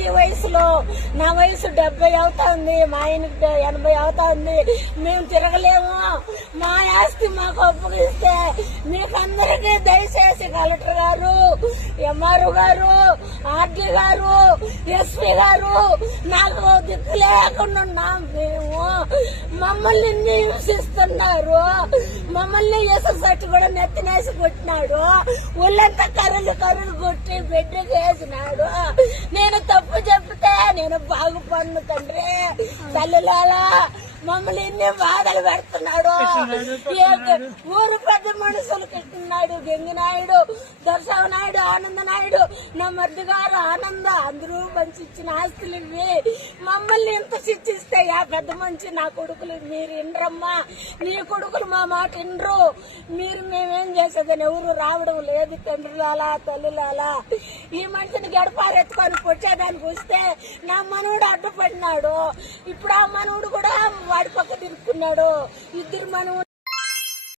ఈ వయసులో. నా వయసు 70 అవుతుంది, మా ఆయనకి 80 అవుతుంది. మేము తిరగలేము. మా ఆస్తి మాకు అప్పగిస్తే మీకందరికీ దయచేసి కలెక్టర్ గారు, ఎంఆర్ఓ గారు, ఆర్డీ గారు, ఎస్పీ గారు నాకు దిక్కు లేకుండా ఉన్నాం. మేము మమ్మల్ని హింసిస్తున్నారు. మమ్మల్ని ఎససట్టు కూడా నెత్తినేసి కొట్టినాడు. ఒళ్ళంతా కర్రలు కొట్టి బెడ్కి వేసినాడు. నేను తప్పు చెప్తే నేను బాగుపడను తండ్రి. తల్లిలాలా మమ్మల్ని ఎన్ని బాధలు పెడుతున్నాడు. ఊరు పెద్ద మనుషులు కట్టినాడు. గంగినాయుడు, దర్శవనాయుడు, ఆనంద నాయుడు, నా మర్ది గారు ఆనంద అందరూ మంచి ఇచ్చిన ఆస్తులు ఇవి. మమ్మల్ని ఎంత శిక్షిస్తే ఆ పెద్ద మనిషి నా కొడుకులు మీరు ఇండ్రమ్మా, నీ కొడుకులు మా మాట ఇండ్రు. మీరు మేమేం చేసేదని ఎవరు రావడం లేదు తండ్రిలాలా తల్లిలాలా. ఈ మనిషిని గడపారెత్తుకొని పొచ్చేదానికి వస్తే నా మనవుడు అడ్డుపడినాడు. ఇప్పుడు ఆ మనవుడు కూడా వాడి పక్క తిరుక్కున్నాడు. ఇద్దరు మనవుడు